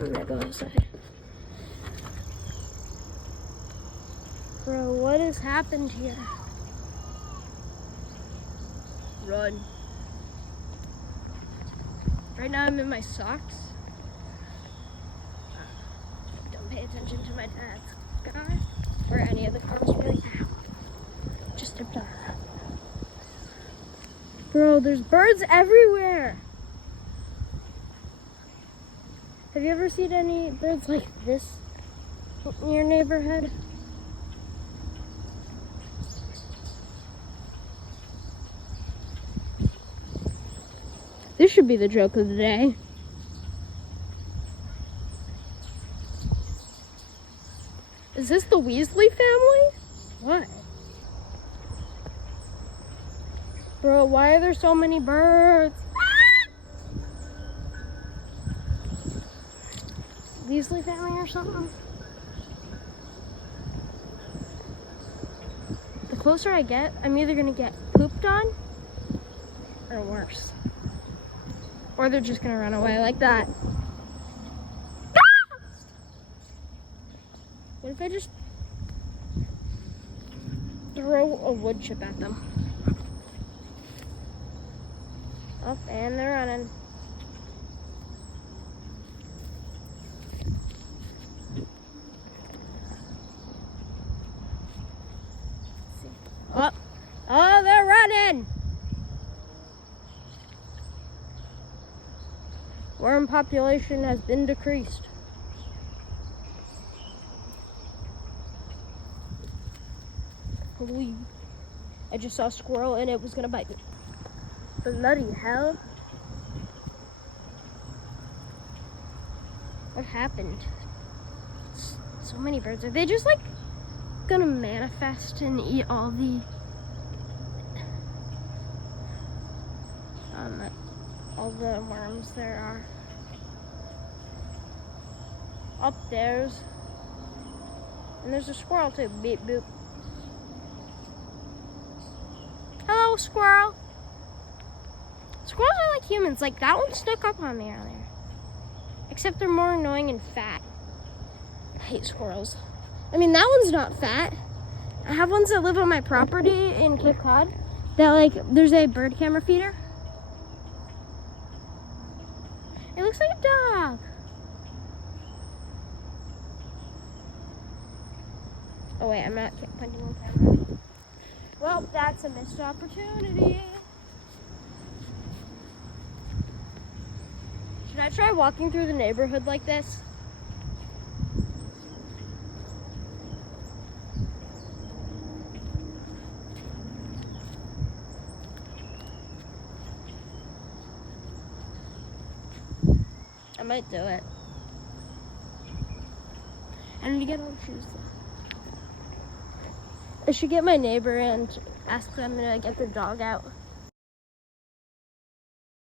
I'm gonna go outside. Bro, what has happened here? Run. Right now I'm in my socks. Don't pay attention to my dad's car or any of the cars really. Ow. Just stepped on. Bro, there's birds everywhere. Have you ever seen any birds like this in your neighborhood? This should be the joke of the day. Is this the Weasley family? What? Bro, why are there so many birds? Weasley family or something? The closer I get, I'm either gonna get pooped on or worse. Or they're just gonna run away like that. What if I just throw a wood chip at them? Oh, and they're running. Oh, they're running! Worm population has been decreased. Holy, I just saw a squirrel and it was gonna bite me. Bloody hell. What happened? So many birds. Are they just like gonna manifest and eat all the worms there are? Up there's, and there's a squirrel too. Beep boop. Hello, squirrel. Squirrels are like humans. Like that one snuck up on me earlier. Except they're more annoying and fat. I hate squirrels. I mean, that one's not fat. I have ones that live on my property in Cape Cod. That like, there's a bird camera feeder. It looks like a dog. Oh wait, I'm not pointing on camera. Well, that's a missed opportunity. Should I try walking through the neighborhood like this? I might do it. I need to get on shoes though. I should get my neighbor and ask them to get their dog out.